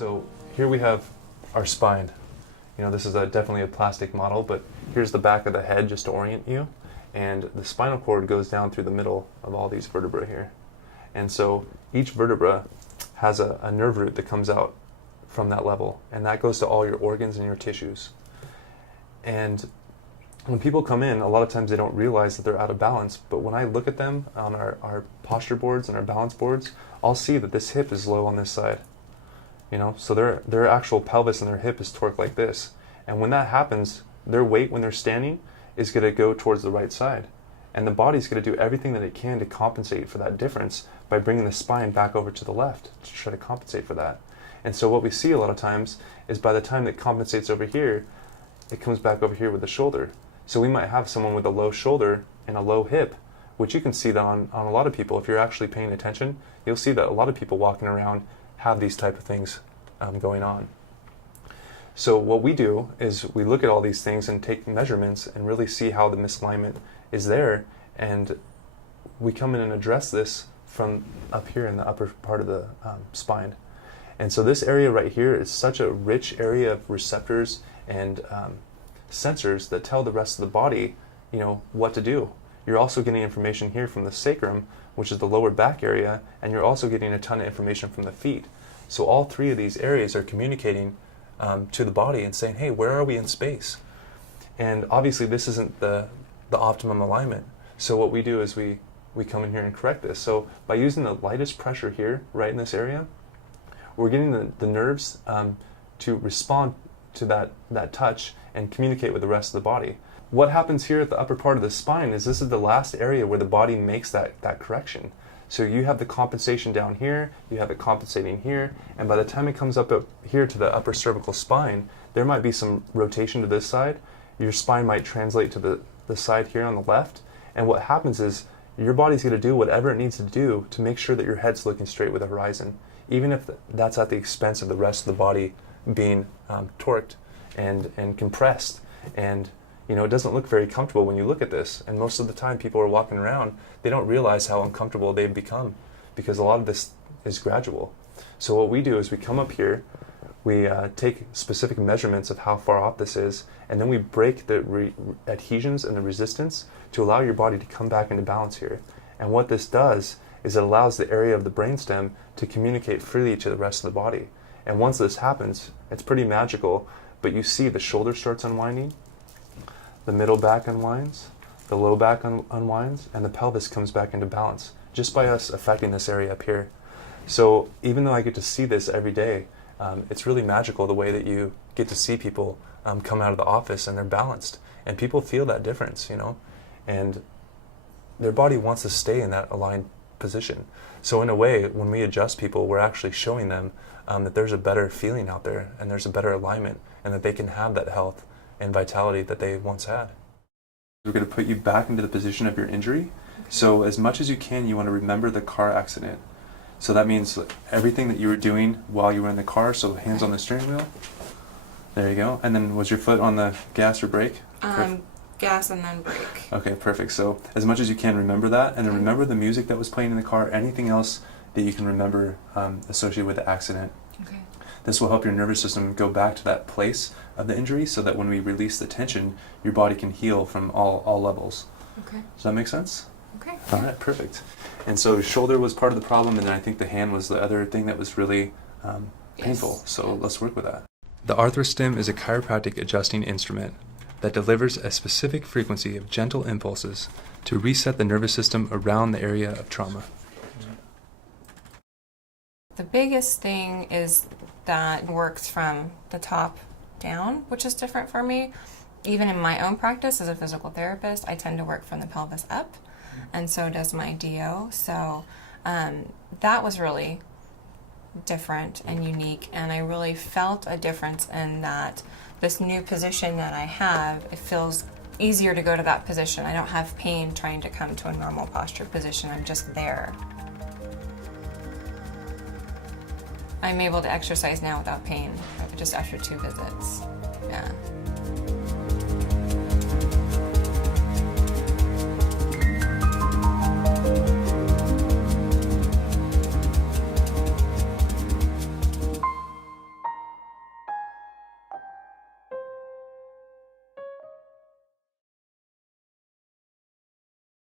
So here we have our spine. You know, this is definitely a plastic model, but here's the back of the head just to orient you. And the spinal cord goes down through the middle of all these vertebrae here. And so each vertebra has a nerve root that comes out from that level, and that goes to all your organs and your tissues. And when people come in, a lot of times they don't realize that they're out of balance, but when I look at them on our posture boards and our balance boards, I'll see that this hip is low on this side. You know, so their actual pelvis and their hip is torqued like this. And when that happens, their weight when they're standing is going to go towards the right side. And the body's going to do everything that it can to compensate for that difference by bringing the spine back over to the left to try to compensate for that. And so what we see a lot of times is by the time it compensates over here, it comes back over here with the shoulder. So we might have someone with a low shoulder and a low hip, which you can see that on a lot of people. If you're actually paying attention, you'll see that a lot of people walking around have these type of things going on. So what we do is we look at all these things and take measurements and really see how the misalignment is there, and we come in and address this from up here in the upper part of the spine. And so this area right here is such a rich area of receptors and sensors that tell the rest of the body, you know, what to do. You're also getting information here from the sacrum, which is the lower back area, and you're also getting a ton of information from the feet. So all three of these areas are communicating to the body and saying, hey, where are we in space? And obviously this isn't the optimum alignment. So what we do is we come in here and correct this. So by using the lightest pressure here, right in this area, we're getting the nerves to respond to that touch and communicate with the rest of the body. What happens here at the upper part of the spine is this is the last area where the body makes that correction. So you have the compensation down here, you have it compensating here, and by the time it comes up here to the upper cervical spine, there might be some rotation to this side. Your spine might translate to the side here on the left, and what happens is your body's going to do whatever it needs to do to make sure that your head's looking straight with the horizon, even if that's at the expense of the rest of the body being torqued and compressed. And you know, it doesn't look very comfortable when you look at this, and most of the time people are walking around, they don't realize how uncomfortable they've become because a lot of this is gradual. So what we do is we come up here, we take specific measurements of how far off this is, and then we break the adhesions and the resistance to allow your body to come back into balance here. And what this does is it allows the area of the brainstem to communicate freely to the rest of the body. And once this happens, it's pretty magical, but you see the shoulder starts unwinding, the middle back unwinds, the low back unwinds, and the pelvis comes back into balance just by us affecting this area up here. So even though I get to see this every day, it's really magical the way that you get to see people come out of the office and they're balanced, and people feel that difference, you know, and their body wants to stay in that aligned position. So in a way, when we adjust people, we're actually showing them that there's a better feeling out there and there's a better alignment, and that they can have that health and vitality that they once had. We're going to put you back into the position of your injury. So as much as you can, you want to remember the car accident. So that means everything that you were doing while you were in the car, so hands on the steering wheel. There you go. And then was your foot on the gas or brake? Gas and then brake. Okay, perfect. So as much as you can, remember that, and then remember the music that was playing in the car, anything else that you can remember associated with the accident. Okay. This will help your nervous system go back to that place of the injury so that when we release the tension, your body can heal from all levels. Okay. Does that make sense? Okay. All right, perfect. And so shoulder was part of the problem, and then I think the hand was the other thing that was really painful. Yes. So let's work with that. The ArthroStim is a chiropractic adjusting instrument that delivers a specific frequency of gentle impulses to reset the nervous system around the area of trauma. The biggest thing is that it works from the top down, which is different for me. Even in my own practice as a physical therapist, I tend to work from the pelvis up, and so does my DO. So that was really different and unique, and I really felt a difference in that this new position that I have, it feels easier to go to that position. I don't have pain trying to come to a normal posture position. I'm just there. I'm able to exercise now without pain, just after 2 visits. Yeah.